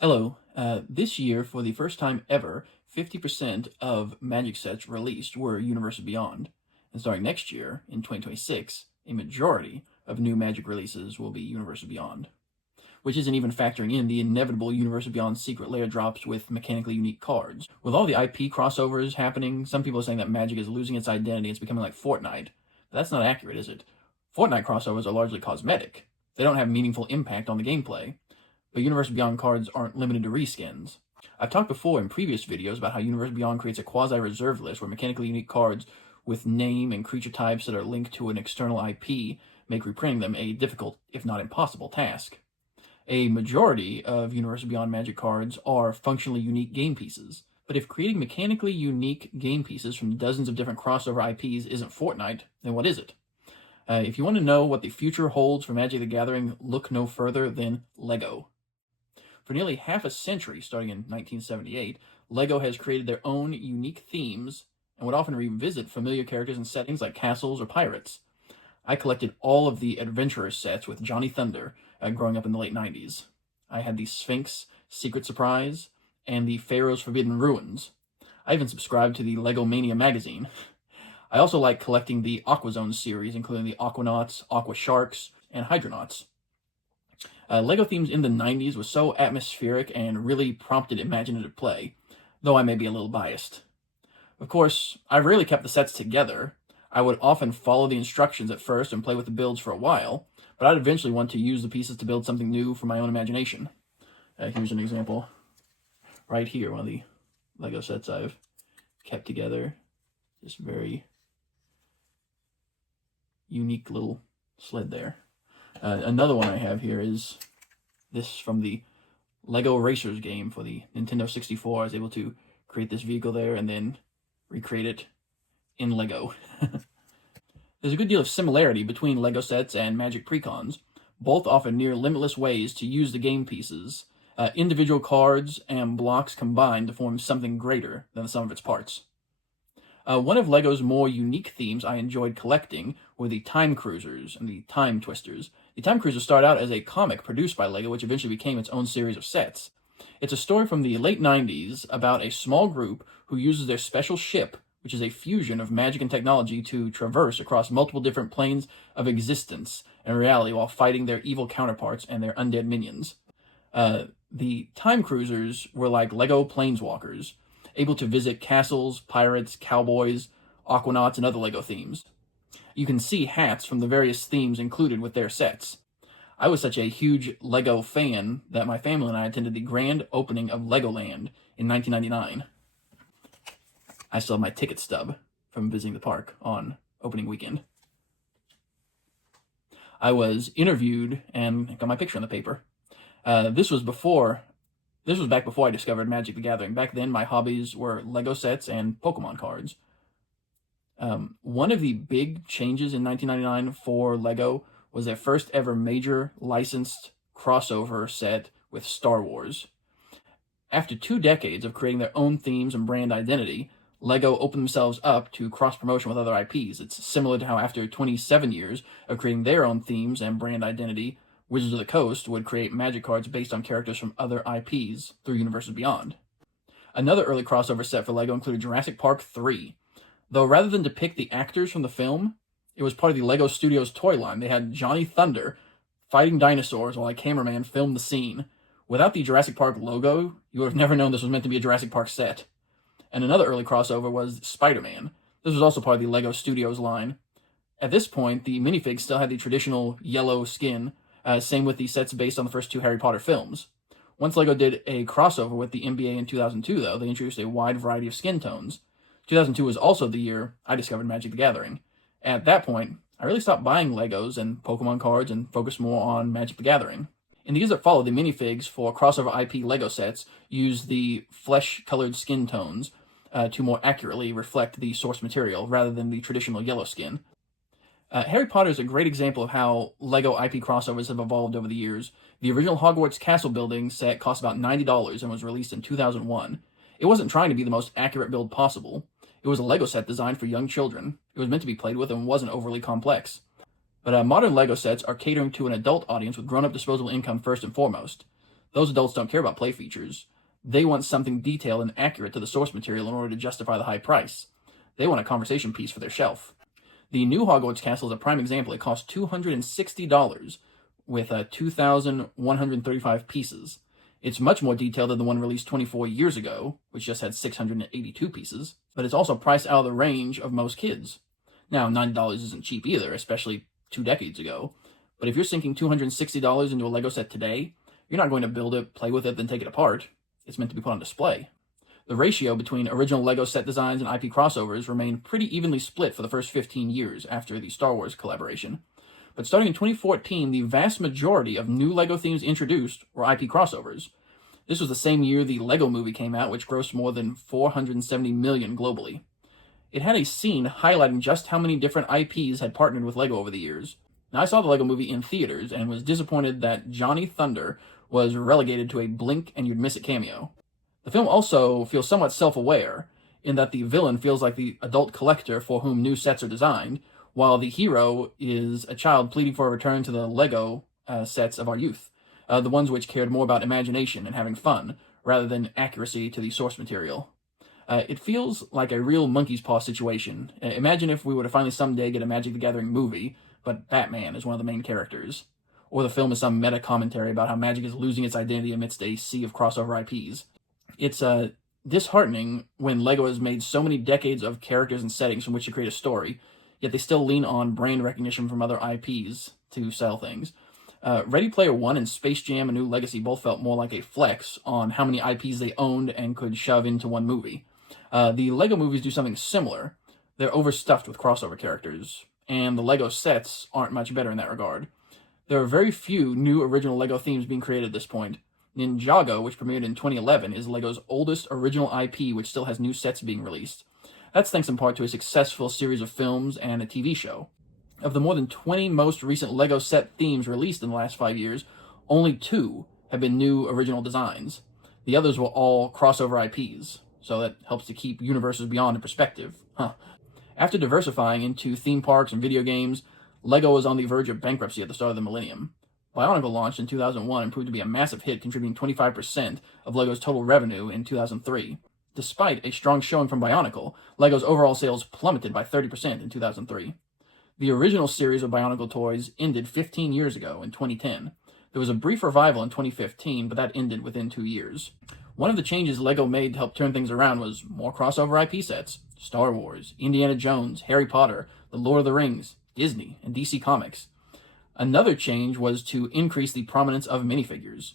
Hello. This year, for the first time ever, 50% of Magic sets released were Universe Beyond. And starting next year, in 2026, a majority of new Magic releases will be Universe Beyond, which isn't even factoring in the inevitable Universe Beyond secret layer drops with mechanically unique cards. With all the IP crossovers happening, some people are saying that Magic is losing its identity. It's becoming like Fortnite. But that's not accurate, is it? Fortnite crossovers are largely cosmetic. They don't have meaningful impact on the gameplay. But Universe Beyond cards aren't limited to reskins. I've talked before in previous videos about how Universe Beyond creates a quasi-reserved list where mechanically unique cards with name and creature types that are linked to an external IP make reprinting them a difficult, if not impossible, task. A majority of Universe Beyond Magic cards are functionally unique game pieces. But if creating mechanically unique game pieces from dozens of different crossover IPs isn't Fortnite, then what is it? If you want to know what the future holds for Magic the Gathering, look no further than LEGO. For nearly half a century, starting in 1978, LEGO has created their own unique themes and would often revisit familiar characters and settings like castles or pirates. I collected all of the Adventurer sets with Johnny Thunder growing up in the late 90s. I had the Sphinx Secret Surprise and the Pharaoh's Forbidden Ruins. I even subscribed to the LEGO Mania magazine. I also like collecting the Aquazone series, including the Aquanauts, Aqua Sharks, and Hydronauts. LEGO themes in the 90s was so atmospheric and really prompted imaginative play, though I may be a little biased. Of course, I rarely kept the sets together. I would often follow the instructions at first and play with the builds for a while, but I'd eventually want to use the pieces to build something new for my own imagination. Here's an example. Right here, one of the LEGO sets I've kept together. This very unique little sled there. Another one I have here is this from the LEGO Racers game for the Nintendo 64. I was able to create this vehicle there and then recreate it in LEGO. There's a good deal of similarity between LEGO sets and Magic Precons. Both offer near limitless ways to use the game pieces, individual cards and blocks combined to form something greater than the sum of its parts. One of LEGO's more unique themes I enjoyed collecting were the Time Cruisers and the Time Twisters. The Time Cruisers started out as a comic produced by LEGO, which eventually became its own series of sets. It's a story from the late 90s about a small group who uses their special ship, which is a fusion of magic and technology, to traverse across multiple different planes of existence and reality while fighting their evil counterparts and their undead minions. The Time Cruisers were like LEGO planeswalkers, able to visit castles, pirates, cowboys, aquanauts, and other LEGO themes. You can see hats from the various themes included with their sets. I was such a huge LEGO fan that my family and I attended the grand opening of Legoland in 1999. I still have my ticket stub from visiting the park on opening weekend. I was interviewed and got my picture in the paper. This was back before I discovered Magic the Gathering. Back then, my hobbies were LEGO sets and Pokemon cards. One of the big changes in 1999 for LEGO was their first ever major licensed crossover set with Star Wars. After 2 decades of creating their own themes and brand identity, LEGO opened themselves up to cross-promotion with other IPs. It's similar to how after 27 years of creating their own themes and brand identity, Wizards of the Coast would create Magic cards based on characters from other IPs through Universes Beyond. Another early crossover set for LEGO included Jurassic Park 3. Though rather than depict the actors from the film, it was part of the LEGO Studios toy line. They had Johnny Thunder fighting dinosaurs while a cameraman filmed the scene. Without the Jurassic Park logo, you would have never known this was meant to be a Jurassic Park set. And another early crossover was Spider-Man. This was also part of the LEGO Studios line. At this point, the minifigs still had the traditional yellow skin, same with the sets based on the first 2 Harry Potter films. Once LEGO did a crossover with the NBA in 2002, though, they introduced a wide variety of skin tones. 2002 was also the year I discovered Magic the Gathering. At that point, I really stopped buying Legos and Pokemon cards and focused more on Magic the Gathering. In the years that followed, the minifigs for crossover IP LEGO sets used the flesh-colored skin tones to more accurately reflect the source material rather than the traditional yellow skin. Harry Potter is a great example of how LEGO IP crossovers have evolved over the years. The original Hogwarts castle building set cost about $90 and was released in 2001. It wasn't trying to be the most accurate build possible. It was a LEGO set designed for young children. It was meant to be played with and wasn't overly complex. But modern LEGO sets are catering to an adult audience with grown-up disposable income first and foremost. Those adults don't care about play features. They want something detailed and accurate to the source material in order to justify the high price. They want a conversation piece for their shelf. The new Hogwarts Castle is a prime example. It costs $260 with 2,135 pieces. It's much more detailed than the one released 24 years ago, which just had 682 pieces, but it's also priced out of the range of most kids. Now, $90 isn't cheap either, especially 2 decades ago, but if you're sinking $260 into a Lego set today, you're not going to build it, play with it, then take it apart. It's meant to be put on display. The ratio between original Lego set designs and IP crossovers remained pretty evenly split for the first 15 years after the Star Wars collaboration. But starting in 2014, the vast majority of new Lego themes introduced were IP crossovers. This was the same year the Lego Movie came out, which grossed more than $470 million globally. It had a scene highlighting just how many different IPs had partnered with Lego over the years. Now, I saw the Lego Movie in theaters and was disappointed that Johnny Thunder was relegated to a blink and you'd miss it cameo. The film also feels somewhat self-aware, in that the villain feels like the adult collector for whom new sets are designed, while the hero is a child pleading for a return to the Lego sets of our youth, the ones which cared more about imagination and having fun, rather than accuracy to the source material. It feels like a real monkey's paw situation. Imagine if we were to finally someday get a Magic the Gathering movie, but Batman is one of the main characters. Or the film is some meta-commentary about how Magic is losing its identity amidst a sea of crossover IPs. It's disheartening when Lego has made so many decades of characters and settings from which to create a story, yet they still lean on brand recognition from other IPs to sell things. Ready Player One and Space Jam: A New Legacy both felt more like a flex on how many IPs they owned and could shove into one movie. The Lego movies do something similar. They're overstuffed with crossover characters, and the Lego sets aren't much better in that regard. There are very few new original Lego themes being created at this point. Ninjago, which premiered in 2011, is Lego's oldest original IP, which still has new sets being released. That's thanks in part to a successful series of films and a TV show. Of the more than 20 most recent Lego set themes released in the last 5 years, only 2 have been new original designs. The others were all crossover IPs, so that helps to keep Universes Beyond in perspective. After diversifying into theme parks and video games, Lego was on the verge of bankruptcy at the start of the millennium. Bionicle launched in 2001 and proved to be a massive hit, contributing 25% of Lego's total revenue in 2003. Despite a strong showing from Bionicle, Lego's overall sales plummeted by 30% in 2003. The original series of Bionicle toys ended 15 years ago in 2010. There was a brief revival in 2015, but that ended within 2 years. One of the changes Lego made to help turn things around was more crossover IP sets. Star Wars, Indiana Jones, Harry Potter, The Lord of the Rings, Disney, and DC Comics. Another change was to increase the prominence of minifigures.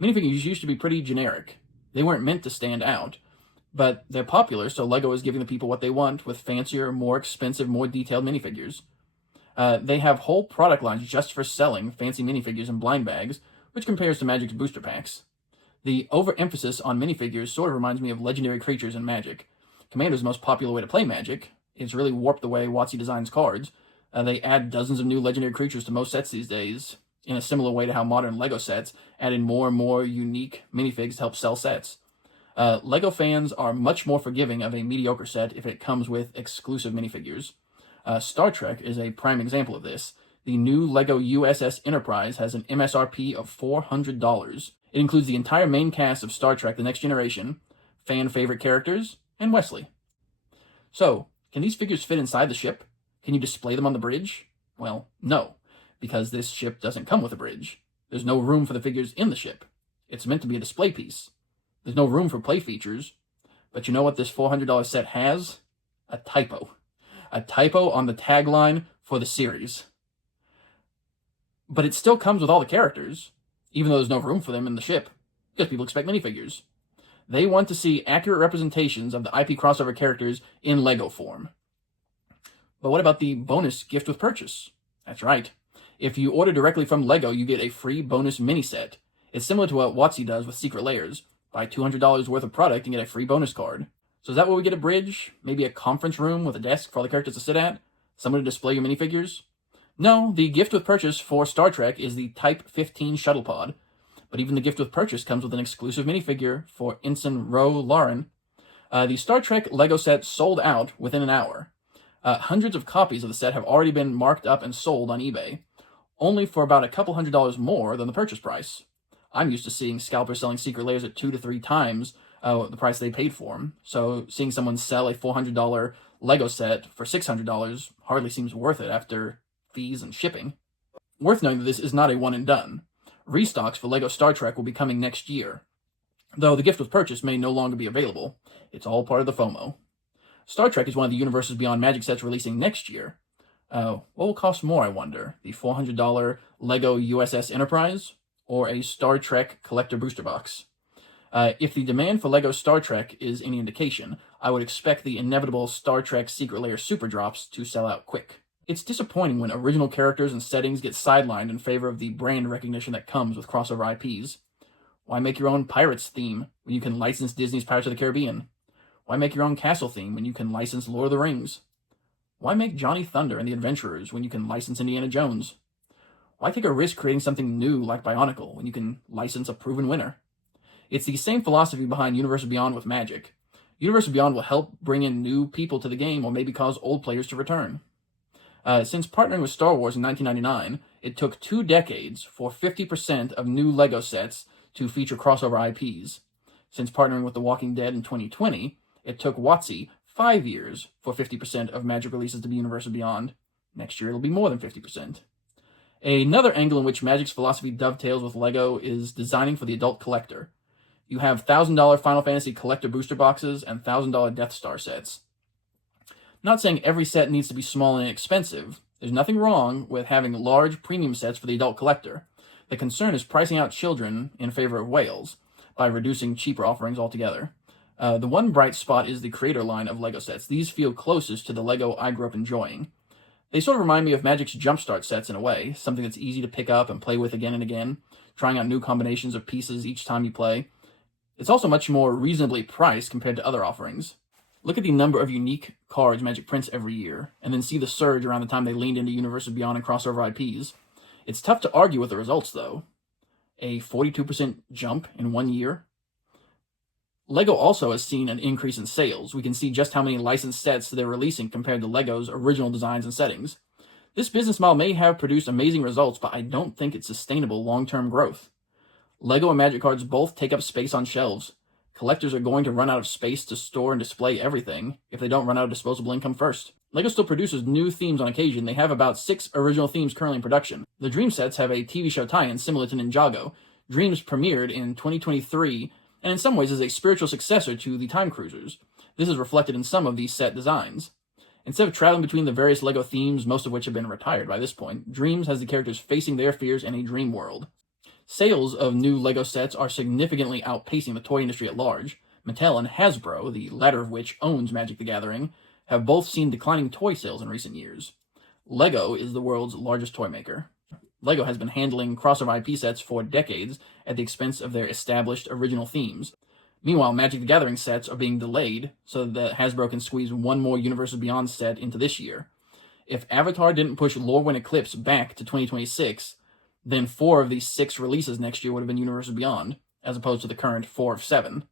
Minifigures used to be pretty generic. They weren't meant to stand out, but they're popular, so Lego is giving the people what they want with fancier, more expensive, more detailed minifigures. They have whole product lines just for selling fancy minifigures in blind bags, which compares to Magic's booster packs. The overemphasis on minifigures sort of reminds me of legendary creatures in Magic. Commander's the most popular way to play Magic. It's really warped the way WotC designs cards. They add dozens of new legendary creatures to most sets these days, in a similar way to how modern Lego sets add in more and more unique minifigs to help sell sets. Lego fans are much more forgiving of a mediocre set if it comes with exclusive minifigures. Star Trek is a prime example of this. The new Lego USS Enterprise has an MSRP of $400. It includes the entire main cast of Star Trek: The Next Generation, fan favorite characters, and Wesley. So, can these figures fit inside the ship? Can you display them on the bridge? Well, no, because this ship doesn't come with a bridge. There's no room for the figures in the ship. It's meant to be a display piece. There's no room for play features. But you know what this $400 set has? A typo. A typo on the tagline for the series. But it still comes with all the characters, even though there's no room for them in the ship, because people expect minifigures. They want to see accurate representations of the IP crossover characters in Lego form. But what about the bonus gift with purchase? That's right. If you order directly from Lego, you get a free bonus mini set. It's similar to what WotC does with Secret Layers. Buy $200 worth of product and get a free bonus card. So is that where we get a bridge? Maybe a conference room with a desk for all the characters to sit at? Somewhere to display your minifigures? No, the gift with purchase for Star Trek is the Type 15 shuttle pod. But even the gift with purchase comes with an exclusive minifigure for Ensign Ro Laren. The Star Trek Lego set sold out within an hour. Hundreds of copies of the set have already been marked up and sold on eBay, only for about a couple $100 more than the purchase price. I'm used to seeing scalpers selling secret layers at 2 to 3 times the price they paid for them. So seeing someone sell a $400 Lego set for $600 hardly seems worth it after fees and shipping. Worth noting that this is not a one and done. Restocks for LEGO Star Trek will be coming next year, though the gift with purchase may no longer be available. It's all part of the FOMO. Star Trek is one of the Universes Beyond Magic sets releasing next year. What will cost more, I wonder? The $400 LEGO USS Enterprise or a Star Trek collector booster box? If the demand for LEGO Star Trek is any indication, I would expect the inevitable Star Trek Secret Layer Super Drops to sell out quick. It's disappointing when original characters and settings get sidelined in favor of the brand recognition that comes with crossover IPs. Why make your own Pirates theme when you can license Disney's Pirates of the Caribbean? Why make your own castle theme when you can license Lord of the Rings? Why make Johnny Thunder and the Adventurers when you can license Indiana Jones? Why take a risk creating something new like Bionicle when you can license a proven winner? It's the same philosophy behind Universes Beyond with Magic. Universes Beyond will help bring in new people to the game or maybe cause old players to return. Since partnering with Star Wars in 1999, it took 2 decades for 50% of new LEGO sets to feature crossover IPs. Since partnering with The Walking Dead in 2020, it took WotC 5 years for 50% of Magic releases to be Universes Beyond. Next year it'll be more than 50%. Another angle in which Magic's philosophy dovetails with LEGO is designing for the adult collector. You have $1,000 Final Fantasy collector booster boxes and $1,000 Death Star sets. Not saying every set needs to be small and inexpensive. There's nothing wrong with having large premium sets for the adult collector. The concern is pricing out children in favor of whales by reducing cheaper offerings altogether. The one bright spot is the creator line of LEGO sets. These feel closest to the LEGO I grew up enjoying. They sort of remind me of Magic's Jumpstart sets in a way, something that's easy to pick up and play with again and again, trying out new combinations of pieces each time you play. It's also much more reasonably priced compared to other offerings. Look at the number of unique cards Magic prints every year, and then see the surge around the time they leaned into Universes Beyond and crossover IPs. It's tough to argue with the results, though. A 42% jump in 1 year. LEGO also has seen an increase in sales. We can see just how many licensed sets they're releasing compared to LEGO's original designs and settings. This business model may have produced amazing results, but I don't think it's sustainable long-term growth. LEGO and Magic cards both take up space on shelves. Collectors are going to run out of space to store and display everything if they don't run out of disposable income first. LEGO still produces new themes on occasion. They have about 6 original themes currently in production. The Dream sets have a TV show tie-in similar to Ninjago. Dreams premiered in 2023, and in some ways is a spiritual successor to the Time Cruisers. This is reflected in some of these set designs. Instead of traveling between the various LEGO themes, most of which have been retired by this point, Dreams has the characters facing their fears in a dream world. Sales of new LEGO sets are significantly outpacing the toy industry at large. Mattel and Hasbro, the latter of which owns Magic the Gathering, have both seen declining toy sales in recent years. LEGO is the world's largest toy maker. LEGO has been handling crossover IP sets for decades at the expense of their established original themes. Meanwhile, Magic the Gathering sets are being delayed so that Hasbro can squeeze one more Universes Beyond set into this year. If Avatar didn't push Lorwyn Eclipse back to 2026, then 4 of these 6 releases next year would have been Universes Beyond, as opposed to the current 4 of 7.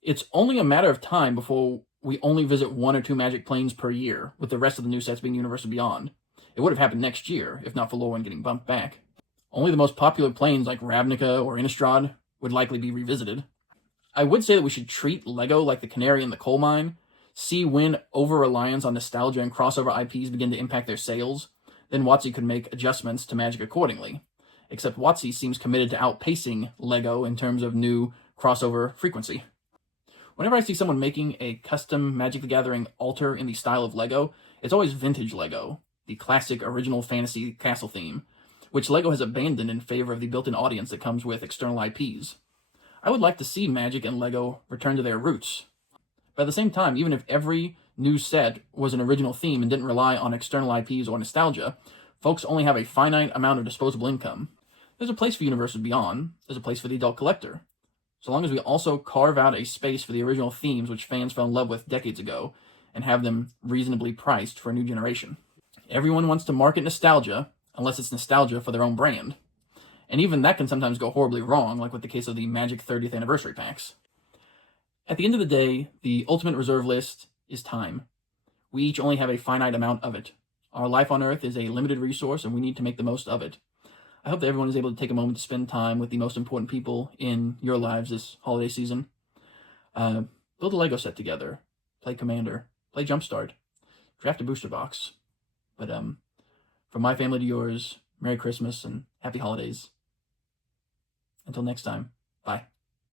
It's only a matter of time before we only visit 1 or 2 Magic planes per year, with the rest of the new sets being Universes Beyond. It would have happened next year, if not for Lorwyn getting bumped back. Only the most popular planes like Ravnica or Innistrad would likely be revisited. I would say that we should treat LEGO like the canary in the coal mine, see when over-reliance on nostalgia and crossover IPs begin to impact their sales. Then WotC could make adjustments to Magic accordingly. Except WotC seems committed to outpacing LEGO in terms of new crossover frequency. Whenever I see someone making a custom Magic the Gathering altar in the style of LEGO, it's always vintage LEGO, the classic original fantasy castle theme, which LEGO has abandoned in favor of the built-in audience that comes with external IPs. I would like to see Magic and LEGO return to their roots. But at the same time, even if every new set was an original theme and didn't rely on external IPs or nostalgia, folks only have a finite amount of disposable income. There's a place for Universes Beyond, there's a place for the adult collector. So long as we also carve out a space for the original themes which fans fell in love with decades ago, and have them reasonably priced for a new generation. Everyone wants to market nostalgia, unless it's nostalgia for their own brand. And even that can sometimes go horribly wrong, like with the case of the Magic 30th Anniversary packs. At the end of the day, the ultimate reserve list is time. We each only have a finite amount of it. Our life on Earth is a limited resource, and we need to make the most of it. I hope that everyone is able to take a moment to spend time with the most important people in your lives this holiday season. Build a Lego set together, play Commander, play Jumpstart, draft a booster box. But from my family to yours, Merry Christmas and Happy Holidays. Until next time, bye.